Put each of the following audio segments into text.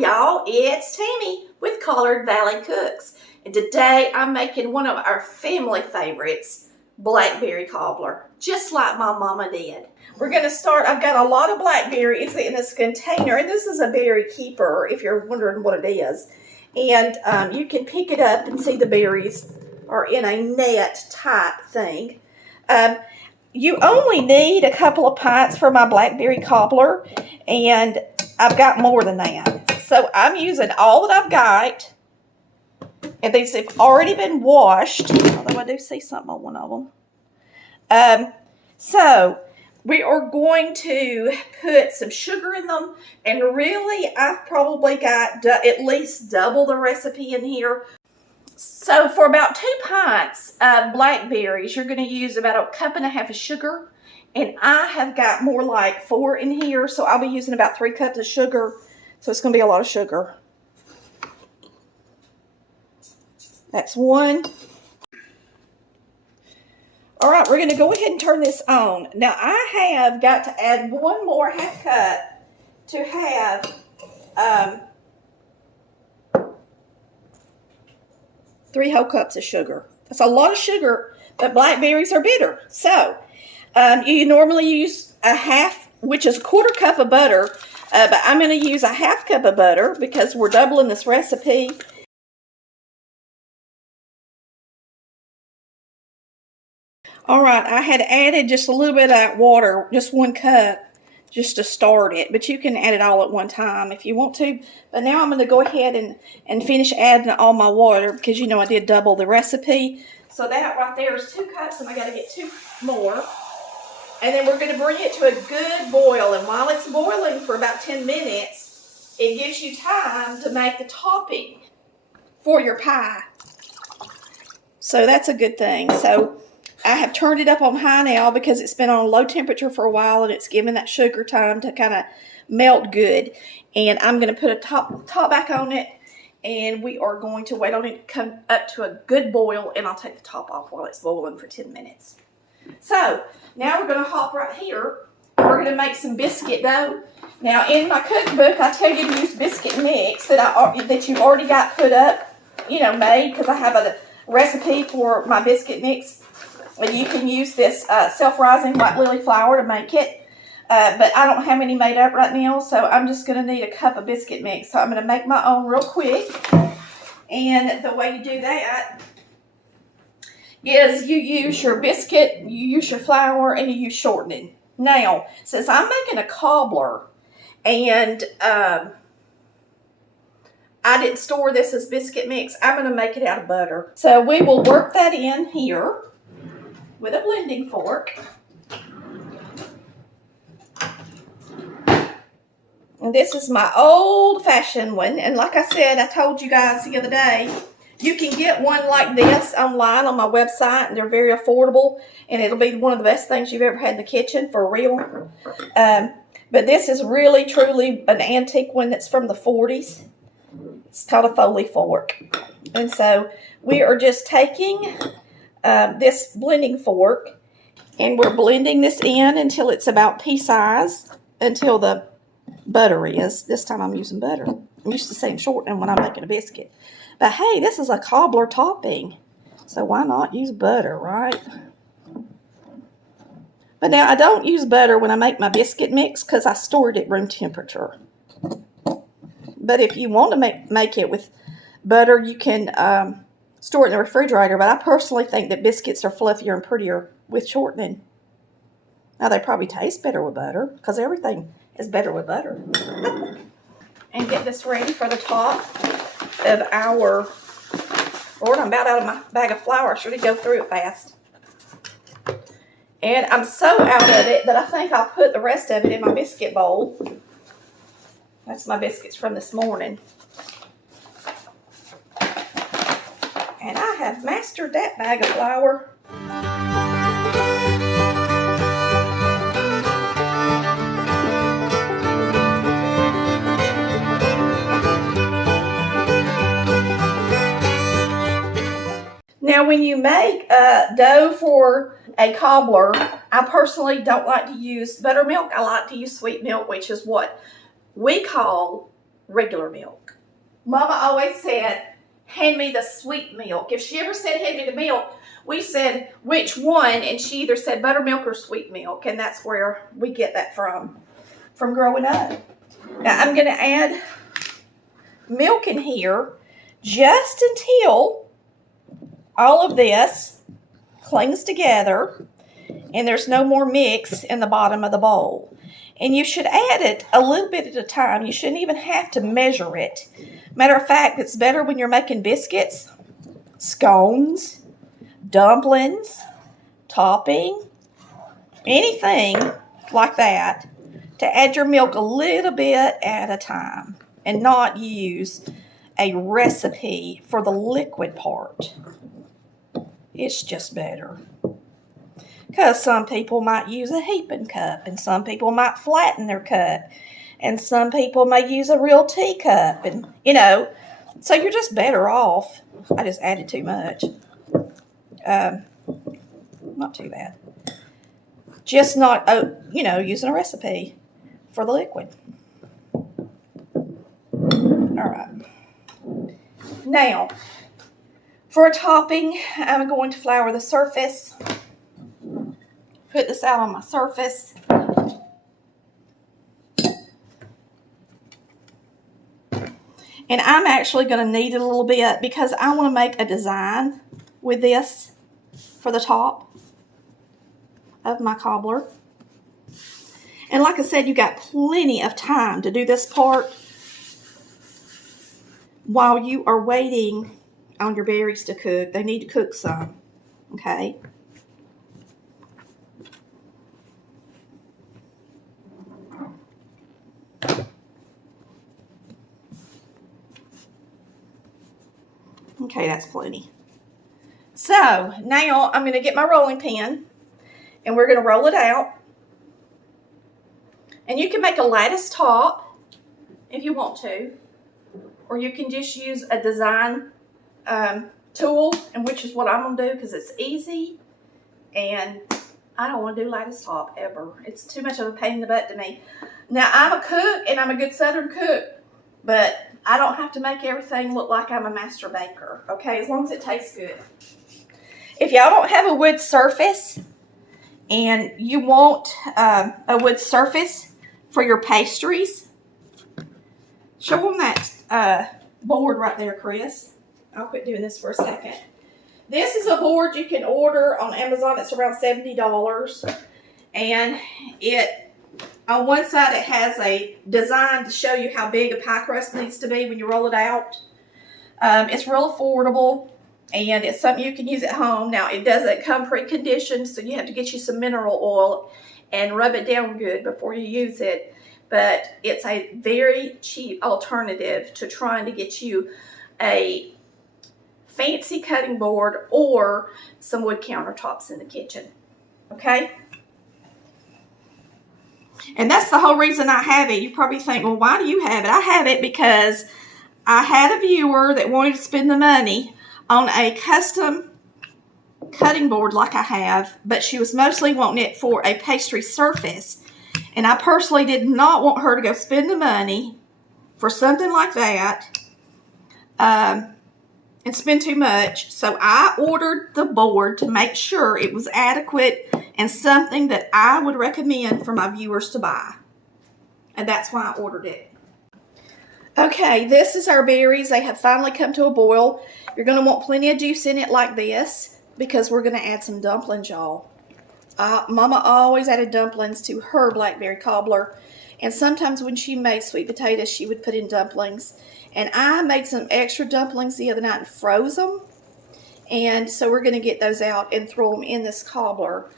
y'all, it's Tammy with Collard Valley Cooks, and today I'm making one of our family favorites, Blackberry Cobbler, just like my mama did. We're going to start. I've got a lot of blackberries in this container, and this is a berry keeper if you're wondering what it is. And you can pick it up and see the berries are in a net type thing. You only need a couple of pints for my Blackberry Cobbler, and I've got more than that. So I'm using all that I've got, and these have already been washed, although I do see something on one of them. So we are going to put some sugar in them, and really I've probably got at least double the recipe in here. So for about 2 pints of blackberries, you're going to use about 1.5 cups of sugar. And I have got more like 4 in here, so I'll be using about 3 cups of sugar. So it's going to be a lot of sugar. That's 1. All right, we're going to go ahead and turn this on. Now I have got to add 1 more 1/2 cup to have 3 whole cups of sugar. That's a lot of sugar, but blackberries are bitter. So you normally use a half, which is 1/4 cup of butter, but I'm going to use a 1/2 cup of butter because we're doubling this recipe. All right, I had added just a little bit of that water, just 1 cup, just to start it, but you can add it all at one time if you want to. But now I'm going to go ahead and finish adding all my water because you know I did double the recipe. So that right there is 2 cups, and I got to get 2 more. And then we're going to bring it to a good boil, and while it's boiling for about 10 minutes, it gives you time to make the topping for your pie. So that's a good thing. So I have turned it up on high now because it's been on a low temperature for a while, and it's given that sugar time to kind of melt good. And I'm going to put a top back on it, and we are going to wait on it to come up to a good boil, and I'll take the top off while it's boiling for 10 minutes. So now we're going to hop right here. We're going to make some biscuit dough. Now in my cookbook, I tell you to use biscuit mix that you've already got put up, made, because I have a recipe for my biscuit mix. And you can use this self-rising white lily flour to make it. But I don't have any made up right now, so I'm just going to need a cup of biscuit mix. So I'm going to make my own real quick. And the way you do that is you use your biscuit, you use your flour, and you use shortening. Now, since I'm making a cobbler, and I didn't store this as biscuit mix, I'm going to make it out of butter. So we will work that in here with a blending fork. And this is my old-fashioned one. And like I said, I told you guys the other day, you can get one like this online on my website, and they're very affordable, and it'll be one of the best things you've ever had in the kitchen, for real. But this is really, truly an antique one that's from the 40s. It's called a Foley fork. And so we are just taking this blending fork, and we're blending this in until it's about pea size, until the butter is. This time I'm using butter. I'm used to saying shortening when I'm making a biscuit. But hey, this is a cobbler topping, so why not use butter, right? But now I don't use butter when I make my biscuit mix because I store it at room temperature. But if you want to make it with butter, you can store it in the refrigerator. But I personally think that biscuits are fluffier and prettier with shortening. Now they probably taste better with butter because everything is better with butter. And get this ready for the top of our, Lord, I'm about out of my bag of flour. I should go through it fast. And I'm so out of it that I think I'll put the rest of it in my biscuit bowl. That's my biscuits from this morning. And I have mastered that bag of flour. Now, when you make dough for a cobbler, I personally don't like to use buttermilk. I like to use sweet milk, which is what we call regular milk. Mama always said, hand me the sweet milk. If she ever said hand me the milk, we said which one, and she either said buttermilk or sweet milk, and that's where we get that from growing up. Now I'm going to add milk in here just until all of this clings together and there's no more mix in the bottom of the bowl. And you should add it a little bit at a time. You shouldn't even have to measure it. Matter of fact, it's better when you're making biscuits, scones, dumplings, topping, anything like that, to add your milk a little bit at a time and not use a recipe for the liquid part. It's just better. Because some people might use a heaping cup, and some people might flatten their cup, and some people may use a real teacup, and so you're just better off. I just added too much. Not too bad. Just not, using a recipe for the liquid. All right. Now, for a topping, I'm going to flour the surface. Put this out on my surface. And I'm actually going to knead it a little bit because I want to make a design with this for the top of my cobbler. And like I said, you got plenty of time to do this part while you are waiting on your berries to cook. They need to cook some, okay? Okay, that's plenty. So now I'm going to get my rolling pin and we're going to roll it out. And you can make a lattice top if you want to, or you can just use a design tool, and which is what I'm going to do because it's easy, and I don't want to do lattice top ever. It's too much of a pain in the butt to me. Now, I'm a cook, and I'm a good Southern cook, but I don't have to make everything look like I'm a master baker, okay, as long as it tastes good. If y'all don't have a wood surface and you want a wood surface for your pastries, show them that board right there, Chris. I'll quit doing this for a second. This is a board you can order on Amazon. It's around $70. And on one side it has a design to show you how big a pie crust needs to be when you roll it out. It's real affordable, and it's something you can use at home. Now, it doesn't come preconditioned, so you have to get you some mineral oil and rub it down good before you use it. But it's a very cheap alternative to trying to get you a fancy cutting board or some wood countertops in the kitchen. Okay? And that's the whole reason I have it. You probably think, well, why do you have it? I have it because I had a viewer that wanted to spend the money on a custom cutting board like I have, but she was mostly wanting it for a pastry surface. And I personally did not want her to go spend the money for something like that and spend too much. So I ordered the board to make sure it was adequate and something that I would recommend for my viewers to buy. And that's why I ordered it. Okay, this is our berries. They have finally come to a boil. You're going to want plenty of juice in it like this because we're going to add some dumplings, y'all. Mama always added dumplings to her blackberry cobbler, and sometimes when she made sweet potatoes, she would put in dumplings. And I made some extra dumplings the other night and froze them, and so we're going to get those out and throw them in this cobbler.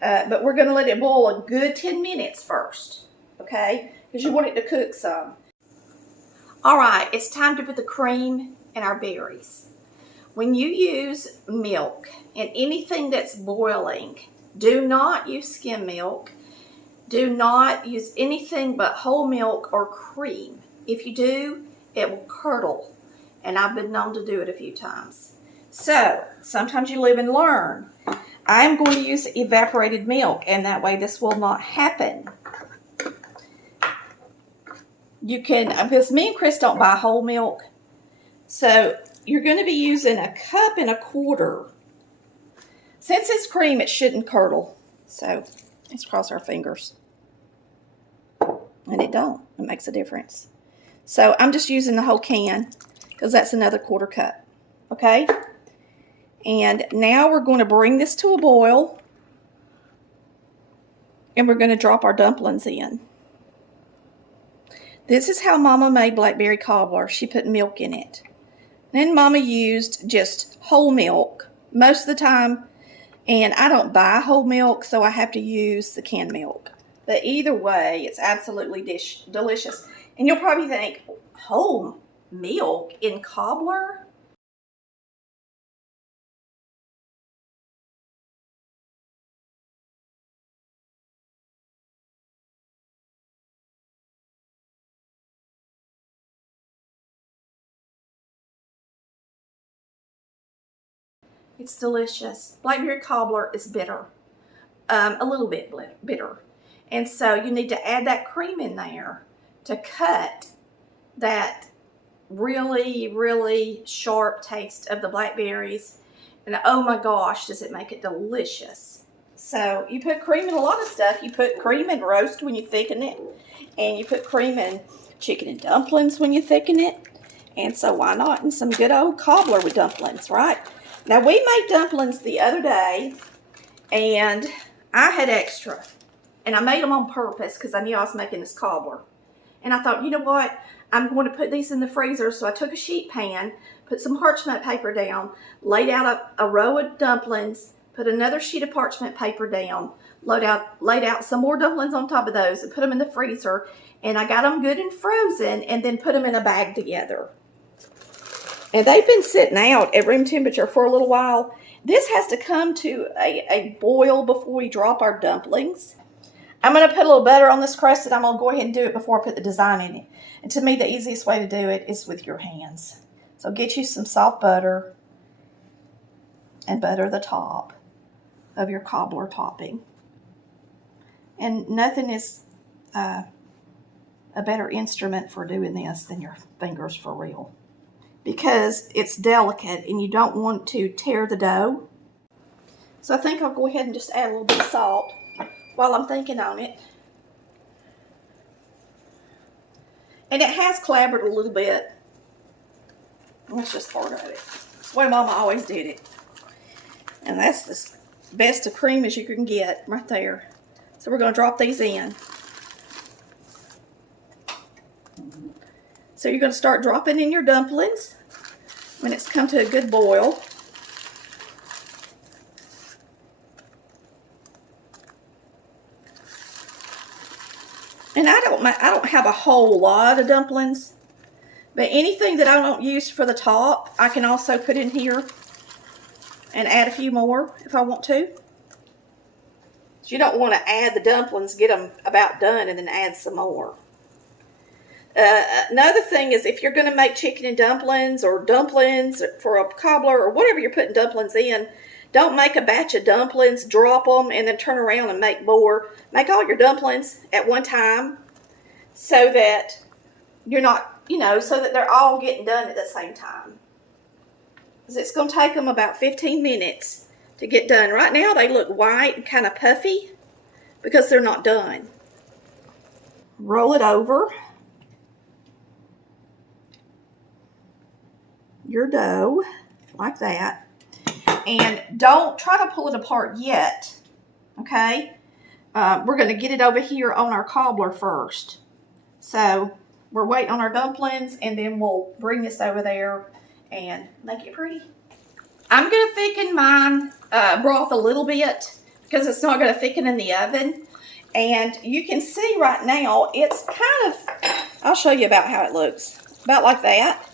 But we're going to let it boil a good 10 minutes first, okay? Because you want it to cook some. All right, it's time to put the cream in our berries. When you use milk and anything that's boiling, do not use skim milk. Do not use anything but whole milk or cream. If you do, it will curdle, and I've been known to do it a few times. So, sometimes you live and learn. I'm going to use evaporated milk, and that way this will not happen. You can, because me and Chris don't buy whole milk, so you're going to be using 1.25 cups. Since it's cream, it shouldn't curdle. So let's cross our fingers. And it don't. It makes a difference. So I'm just using the whole can because that's another 1/4 cup. Okay? And now we're going to bring this to a boil. And we're going to drop our dumplings in. This is how Mama made Blackberry Cobbler. She put milk in it. Then Mama used just whole milk most of the time. And I don't buy whole milk, so I have to use the canned milk. But either way, it's absolutely delicious. And you'll probably think, whole milk in cobbler? It's delicious. Blackberry Cobbler is bitter. A little bit bitter. And so you need to add that cream in there to cut that really, really sharp taste of the blackberries. And oh my gosh, does it make it delicious. So you put cream in a lot of stuff. You put cream in roast when you thicken it. And you put cream in chicken and dumplings when you thicken it. And so why not in some good old cobbler with dumplings, right? Now we made dumplings the other day. And I had extra. And I made them on purpose because I knew I was making this cobbler. And I thought, you know what? I'm going to put these in the freezer. So I took a sheet pan, put some parchment paper down, laid out a row of dumplings, put another sheet of parchment paper down, laid out some more dumplings on top of those, and put them in the freezer. And I got them good and frozen, and then put them in a bag together. And they've been sitting out at room temperature for a little while. This has to come to a boil before we drop our dumplings. I'm going to put a little butter on this crust, and I'm going to go ahead and do it before I put the design in it. And to me, the easiest way to do it is with your hands. So get you some soft butter and butter the top of your cobbler topping. And nothing is a better instrument for doing this than your fingers, for real. Because it's delicate and you don't want to tear the dough. So I think I'll go ahead and just add a little bit of salt while I'm thinking on it. And it has clabbered a little bit. That's just part of it. That's the way Mama always did it. And that's the best of cream as you can get right there. So we're going to drop these in. So you're going to start dropping in your dumplings when it's come to a good boil. And I don't have a whole lot of dumplings, but anything that I don't use for the top, I can also put in here and add a few more if I want to. So you don't want to add the dumplings, get them about done, and then add some more. Another thing is, if you're going to make chicken and dumplings or dumplings for a cobbler or whatever you're putting dumplings in, don't make a batch of dumplings, drop them, and then turn around and make more. Make all your dumplings at one time so that you're not, so that they're all getting done at the same time. Because it's going to take them about 15 minutes to get done. Right now they look white and kind of puffy because they're not done. Roll it over your dough like that. And don't try to pull it apart yet, okay? We're going to get it over here on our cobbler first. So we're waiting on our dumplings, and then we'll bring this over there and make it pretty. I'm going to thicken mine broth a little bit because it's not going to thicken in the oven. And you can see right now, it's kind of, I'll show you about how it looks. About like that.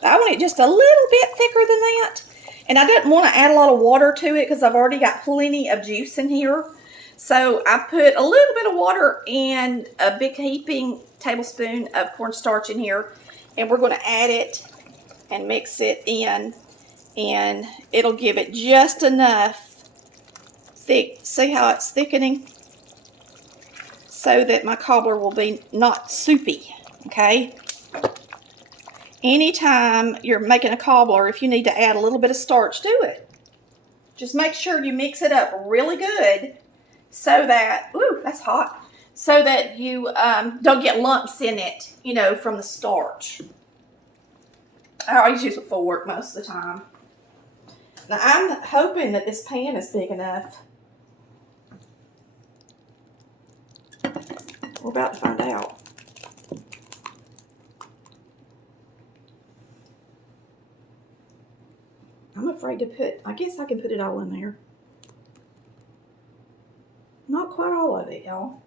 I want it just a little bit thicker than that. And I didn't want to add a lot of water to it because I've already got plenty of juice in here. So I put a little bit of water and a big heaping tablespoon of cornstarch in here. And we're going to add it and mix it in. And it'll give it just enough thick. See how it's thickening? So that my cobbler will be not soupy. okay? Anytime you're making a cobbler, if you need to add a little bit of starch, do it. Just make sure you mix it up really good so that, ooh, that's hot, so that you don't get lumps in it, you know, from the starch. I always use a fork most of the time. Now, I'm hoping that this pan is big enough. We're about to find out. I'm afraid to put, I guess I can put it all in there. Not quite all of it, y'all,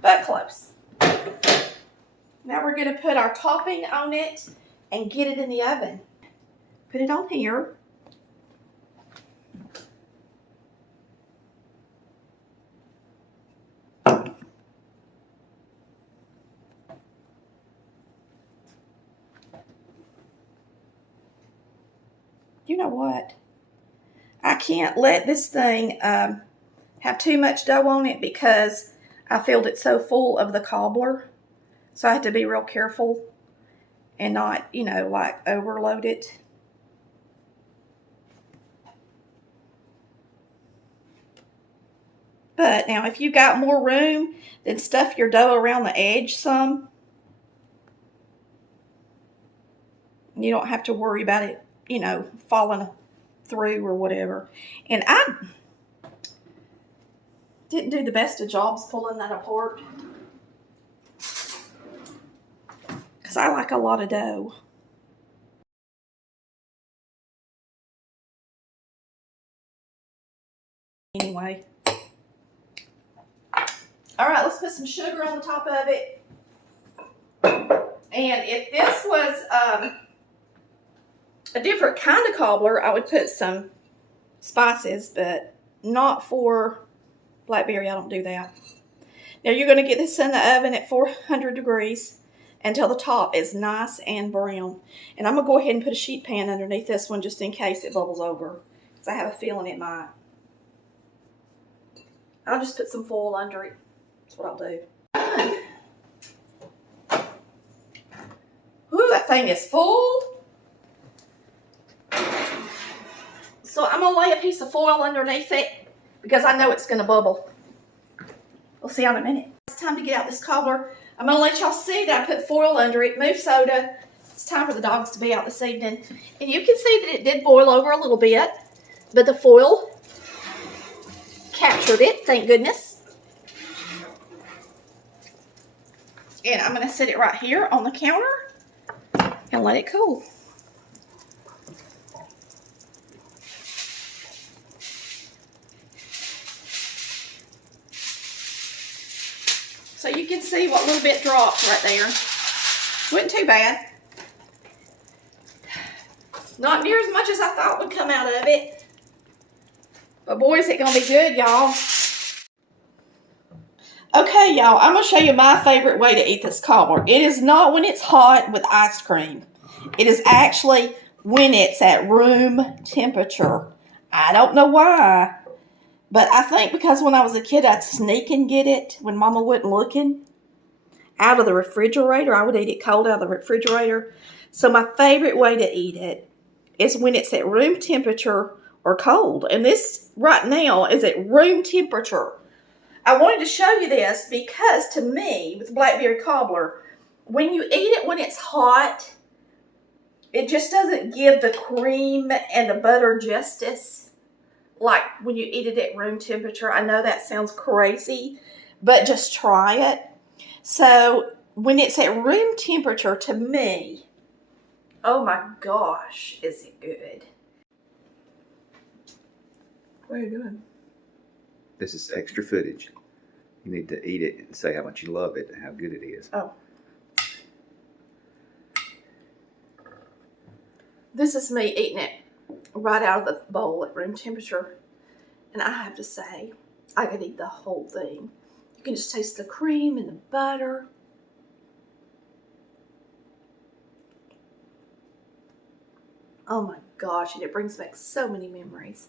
but close. Now we're going to put our topping on it and get it in the oven. Put it on here. You know what? I can't let this thing have too much dough on it because I filled it so full of the cobbler. So I have to be real careful and not, you know, like overload it. But now if you got more room, then stuff your dough around the edge some. You don't have to worry about it, you know, falling through or whatever. And I didn't do the best of jobs pulling that apart because I like a lot of dough. Anyway. All right, let's put some sugar on the top of it. And if this was a different kind of cobbler, I would put some spices, but not for Blackberry. I don't do that. Now you're going to get this in the oven at 400 degrees until the top is nice and brown. And I'm going to go ahead and put a sheet pan underneath this one just in case it bubbles over, because I have a feeling it might. I'll just put some foil under it. That's what I'll do. Ooh, that thing is full. So I'm going to lay a piece of foil underneath it because I know it's going to bubble. We'll see in a minute. It's time to get out this cobbler. I'm going to let y'all see that I put foil under it, move soda. It's time for the dogs to be out this evening. And you can see that it did boil over a little bit, but the foil captured it, thank goodness. And I'm going to set it right here on the counter and let it cool. So you can see what little bit dropped right there. Wasn't too bad. Not near as much as I thought would come out of it. But boy, is it going to be good, y'all. Okay, y'all, I'm going to show you my favorite way to eat this cobbler. It is not when it's hot with ice cream. It is actually when it's at room temperature. I don't know why, but I think because when I was a kid, I'd sneak and get it when Mama wasn't looking out of the refrigerator. I would eat it cold out of the refrigerator. So my favorite way to eat it is when it's at room temperature or cold. And this right now is at room temperature. I wanted to show you this because to me, with Blackberry Cobbler, when you eat it when it's hot, it just doesn't give the cream and the butter justice like when you eat it at room temperature. I know that sounds crazy, but just try it. So when it's at room temperature, to me, oh my gosh, is it good. What are you doing? This is extra footage. You need to eat it and say how much you love it and how good it is. Oh. This is me eating it right out of the bowl at room temperature. And I have to say, I could eat the whole thing. You can just taste the cream and the butter. Oh my gosh, and it brings back so many memories.